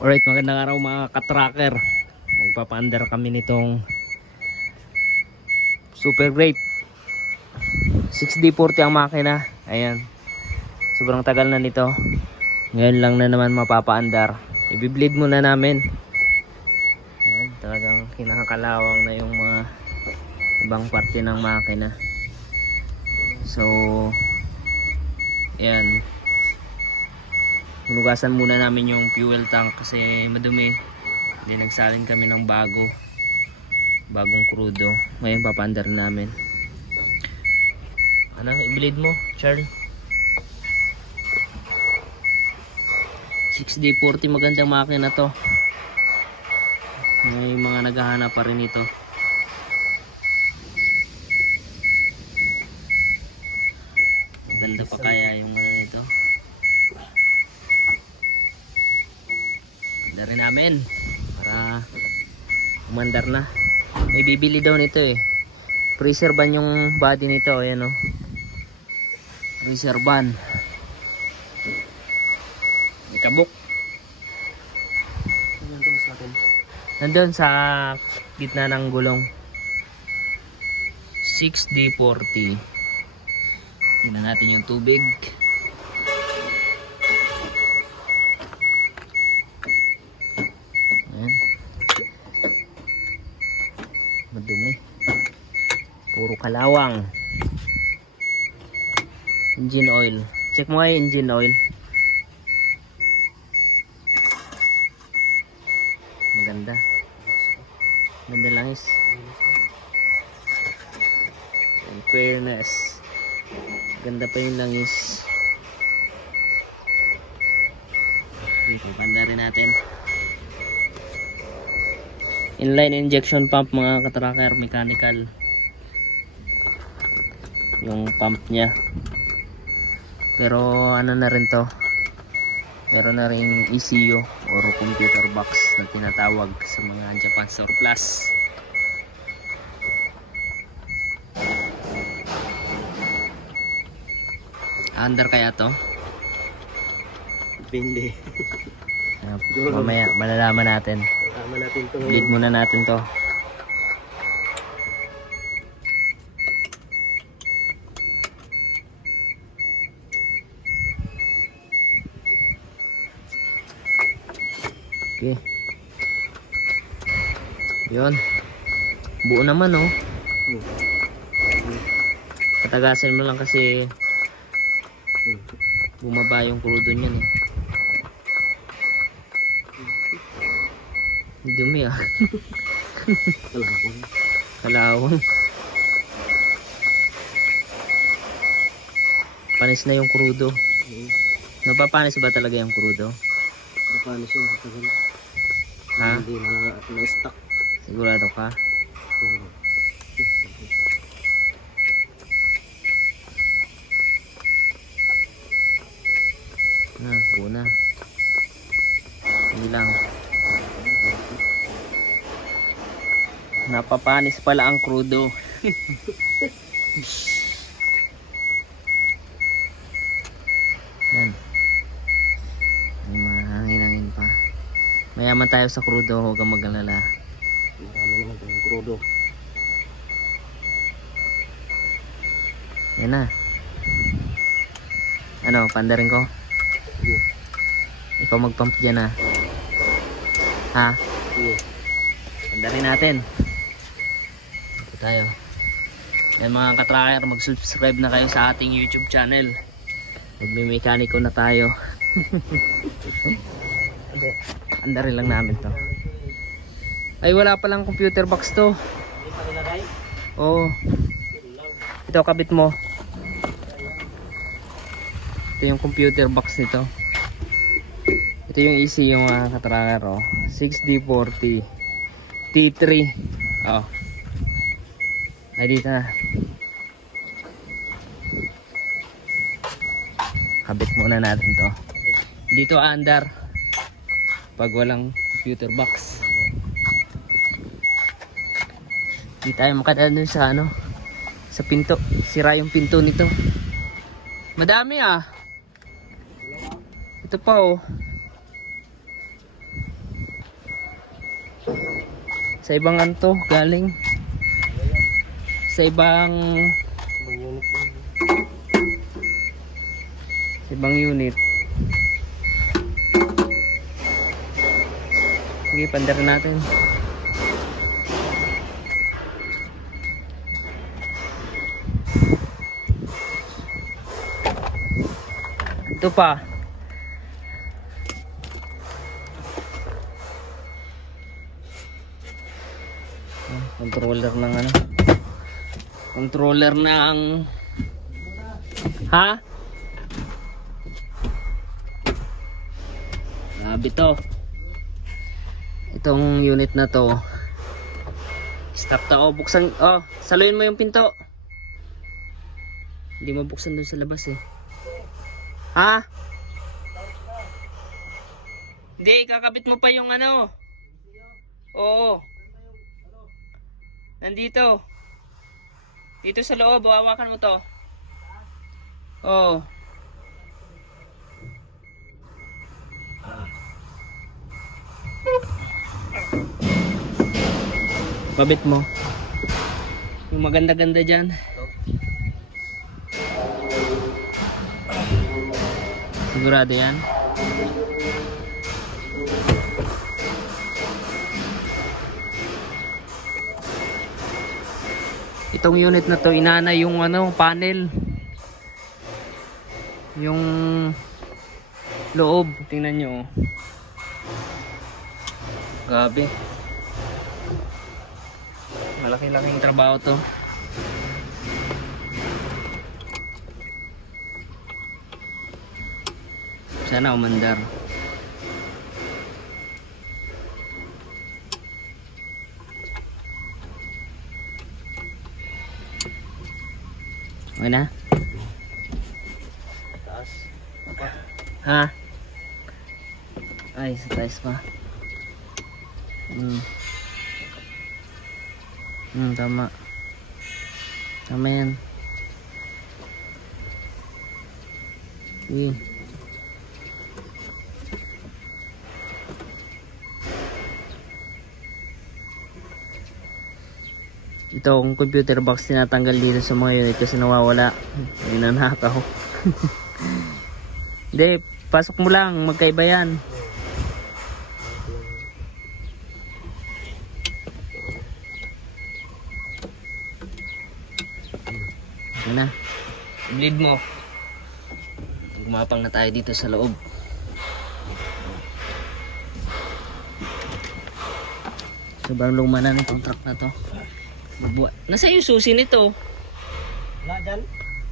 Alright, magandang araw mga ka-tracker. Magpapaandar kami nitong super great 6D40 ang makina. Ayan, sobrang tagal na nito. Ngayon lang na naman mapapaandar. I-bleed muna namin. Ayan, talagang kinakakalawang na yung mga ibang parte ng makina. So ayan, hinugasan muna namin yung fuel tank kasi madumi. Hindi, nagsalin kami ng bagong crudo. Ngayon papaandar namin. Ano, i-bleed mo, Charlie? 6D40, magandang makina to. May mga naghahanap pa rin ito. Ganda pa kaya yung ano nito. Ganda rin namin para umandar na. May bibili daw nito eh. Freezer ban yung body nito. Ayan o, freezer ban. May kabuk. Nandun sa gitna ng gulong. 6D40. Tingnan natin yung tubig. Ayan, madumi, puro kalawang. Engine oil, check mo nga yung engine oil. Maganda, ganda langis. In fairness, ganda pa yung langis. Dito banda rin natin. Inline injection pump mga katracker, mechanical yung pump nya, pero ano na rin to, meron na ring ECU or computer box na tinatawag sa mga Japan surplus. Under kaya to? Depende. Mamaya malalaman natin. Bleed muna natin to. Okay. Yun. Buo naman oh. Patagasin mo lang kasi bumaba yung crudo niyan eh. Dumi ah. Kalawang. Panis na yung crudo. Napapanis ba talaga yung crudo? Napapanis yun. Ha? Hindi na-stuck. Sigurado ka? Buo na. Hindi lang. Napapanis pala ang crudo. Yan. May mga hangin-hangin pa. Mayaman tayo sa crudo, huwag kang mag-alala. Marami naman tayong crudo. Yan na. Ano, pandarin ko? Ikaw mag-pump dyan ah. Ha? Pandarin natin. Ito tayo. Yan mga katracker, mag-subscribe na kayo sa ating YouTube channel. Magme-mekaniko na tayo. Andarin lang namin to. Ay, wala palang computer box to. Hindi pa nilagay? Oo. Ito, kabit mo. Ito yung computer box nito. Ito yung ECU yung mga katracker oh. 6D40 T3 oh. Ay, dito na. Kabit muna natin to. Dito andar pag walang computer box. Di tayo makadaan dun sa ano, sa pinto. Sira yung pinto nito. Madami ah. Ito pa oh. Sa ibang anto, galing. Sa ibang... Sa ibang unit. Sige, pandar natin. Ito pa. Controller ng ano? Controller ng... Ha? Grabe to. Itong unit na to. Stop to. Oh, buksan. Oh, saluin mo yung pinto. Hindi mo buksan dun sa labas eh. Ha? Hindi, kakabit mo pa yung ano. Oo. Nandito. Dito sa loob, hawakan mo to. Oo. Kabit mo. Yung maganda-ganda dyan. Sigurado yan. Itong unit na to, inana yung ano, panel. Yung loob. Tingnan nyo. Grabe. Malaki-laking trabaho to. Sana umandar. Okay na? Taas. Ha? Ay, sa taas pa. Tama. Tama yan. Sige. Itong computer box tinatanggal dito sa mga unit kasi nawawala. Ninanakaw. Hindi, pasok mo lang, magkaiba yan. Yan na. I-bleed mo. Gumapang na tayo dito sa loob. Sobrang luma na ng contract na to. Nasa yung susi nito? Wala dyan?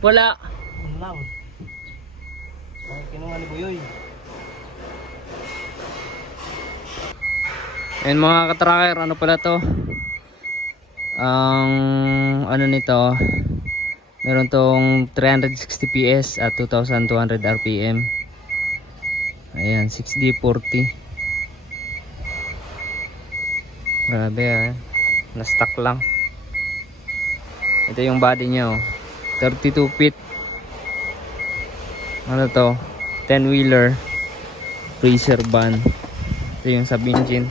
Wala. Ano lang? Ay, kinuha ni Buyoy. Ayan mga katracker, ano pala to? Ang ano nito, meron tong 360 PS at 2200 RPM. Ayan, 6D40. Grabe ah, na-stuck lang. Ito yung body niya, oh. 32 feet. Ano to? 10 wheeler freezer van. Ito yung sub engine.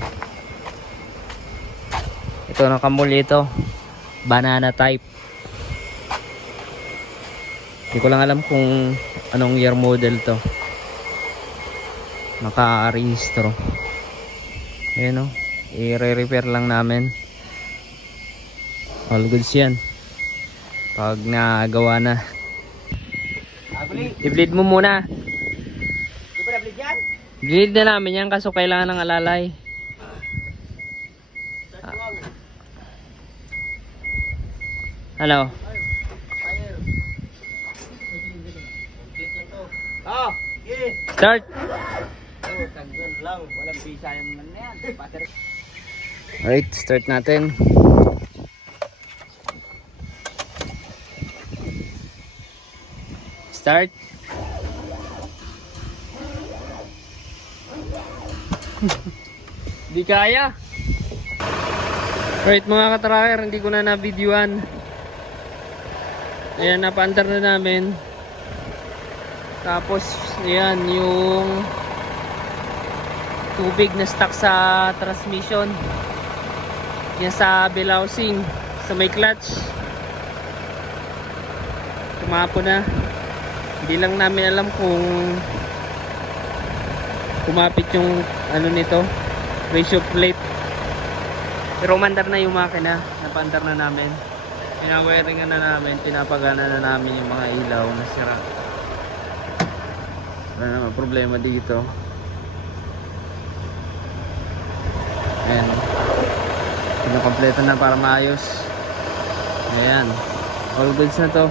Ito nakamuli ito. Banana type. Hindi ko lang alam kung anong year model to. Naka-rehistro. Ayan, oh. I-repair lang namin. All goods yan. Pag nagawa na. I-bleed mo muna. Di ba na-bleed yan? Bleed na namin yan kaso kailangan ng alalay. Hello. Oh, okay. Start. Oh, tanggal lang. Walang bisa yung man na yan. Alright, start natin. Start. Di kaya. Alright mga katracker, hindi ko na na-videoan. Ayan, napaandar na namin. Tapos, ayan, yung tubig na stuck sa transmission. yan sa Belausing, sa may clutch. Tumapo na. Hindi lang namin alam kung kumapit yung ano nito, ratio plate. Pero umandar na yung makina, napandar na namin. Pinawiringan na namin, pinapagana na namin yung mga ilaw na sira. Wala naman problema dito. Ayan. Pinakompleto na para maayos. Ayan. All goods na to.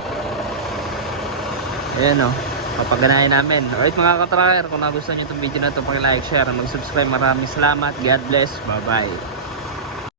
Ayan o. Papaganahin namin. Alright mga katracker, kung nagustuhan nyo itong video na to, pag-like, share, mag-subscribe. Maraming salamat. God bless. Bye-bye.